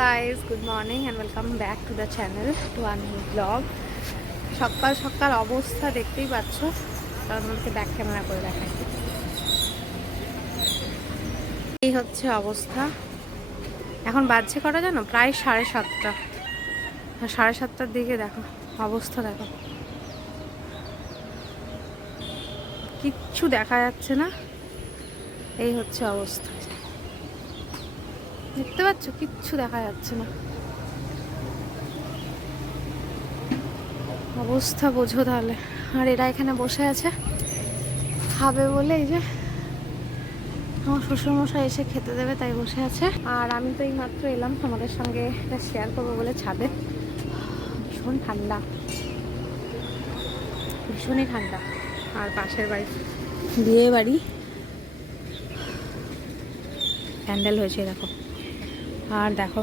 Guys good morning and welcome back to the channel to An blog সকাল সকাল অবস্থা দেখতেই পাচ্ছ। তার মধ্যে ব্যাক ক্যামেরা করে দেখাই। এই হচ্ছে অবস্থা। এখন বাজছে কটা জানো? প্রায় সাড়ে সাতটা। সাড়ে সাতটার দিকে দেখো, অবস্থা দেখো। কিচ্ছু দেখা যাচ্ছে না। এই হচ্ছে অবস্থা। দেখতে পাচ্ছ? কিচ্ছু দেখা যাচ্ছে না। অবস্থা বোঝো তাহলে। আর এরা এখানে বসে আছে। খাবে বলে এই যে আমার শ্বশুরমশাই এসে খেতে দেবে, তাই বসে আছে। আর আমি তো এই মাত্র এলাম তোমাদের সঙ্গে এটা শেয়ার করব বলে ছাদে। ভীষণ ঠান্ডা। ভীষণই ঠান্ডা। আর পাশের বাড়ি বিয়ে বাড়ি প্যান্ডেল হয়েছে, দেখো। আর দেখো।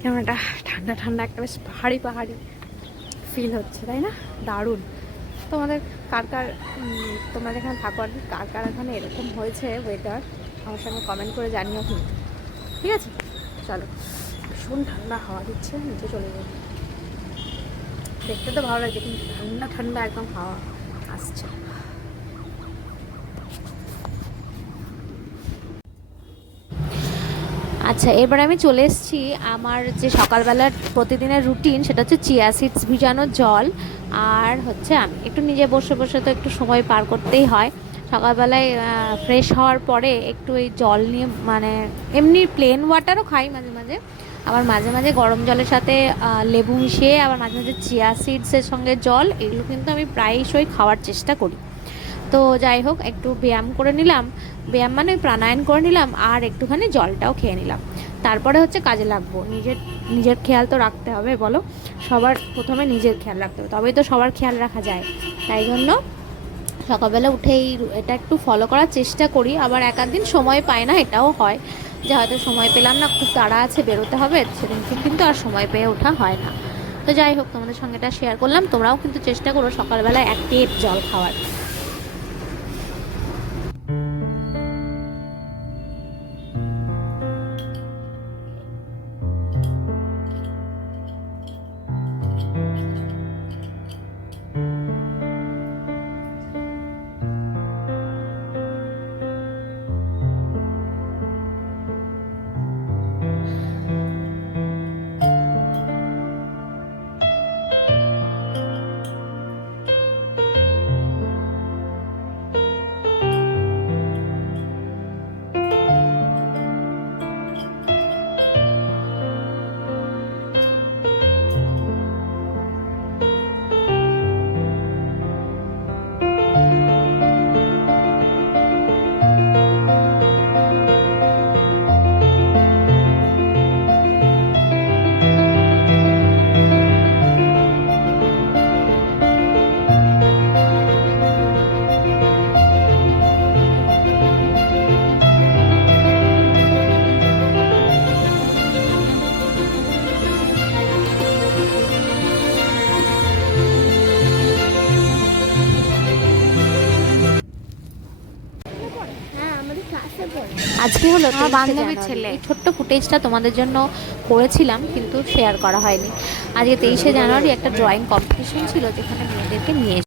ক্যামেরাটা ঠান্ডা ঠান্ডা একটা বেশ পাহাড়ি পাহাড়ি ফিল হচ্ছে তাই না? দারুণ। তোমাদের কার কার উম, তোমরা যেখানে থাকো আর কার কার এখানে এরকম হয়েছে ওয়েদার আমার সঙ্গে কমেন্ট করে জানিও কিন্তু। ঠিক আছে? চলো। ভীষণ ঠান্ডা হাওয়া দিচ্ছে নিচে চলে যাব দেখতে তো ভালো লাগছে, কিন্তু ঠান্ডা ঠান্ডা একদম হাওয়া আসছে। আচ্ছা এবার আমি চলে এসেছি আমার যে সকালবেলার প্রতিদিনের রুটিন সেটা হচ্ছে চিয়া সিডস ভিজানো জল। আর হচ্ছে আমি একটু নিজে বসে বসে তো একটু সময় পার করতেই হয়। সকালবেলায় ফ্রেশ হওয়ার পরে একটু এই জল নিয়ে মানে এমনি প্লেন ওয়াটারও খাই মাঝে মাঝে। আবার মাঝে মাঝে গরম জলের সাথে লেবু মিশিয়ে আবার মাঝে মাঝে চিয়া সিডসের সঙ্গে জল, এগুলো কিন্তু আমি প্রায়শই খাওয়ার চেষ্টা করি। তো যাই হোক, একটু ব্যায়াম করে নিলাম। ব্যায়াম মানে প্রাণায়াম করে নিলাম আর একটুখানি জলটাও খেয়ে নিলাম। তারপরে হচ্ছে কাজে লাগবো। নিজের নিজের খেয়াল তো রাখতে হবে, বলো? সবার প্রথমে নিজের খেয়াল রাখতে হবে। তবেই তো সবার খেয়াল রাখা যায়। তাই জন্য সকালবেলা উঠেই এটা একটু ফলো করার চেষ্টা করি। আবার এক দিন সময় পাই না, এটাও হয়। যে হয়তো সময় পেলাম না, খুব তাড়া আছে, বেরোতে হবে সেদিনকে কিন্তু আর সময় পেয়ে ওঠা হয় না। তো যাই হোক, তোমাদের সঙ্গে এটা শেয়ার করলাম। তোমরাও কিন্তু চেষ্টা করো সকালবেলা এক টেপ জল খাওয়ার। আজকে হলো আমার বান্ধবীর ছেলে। এই ছোট্ট ফুটেজটা তোমাদের জন্য করেছিলাম কিন্তু শেয়ার করা হয়নি আজকে তেইশে জানুয়ারি একটা ড্রয়িং কম্পিটিশন ছিল যেখানে মেয়েদেরকে নিয়ে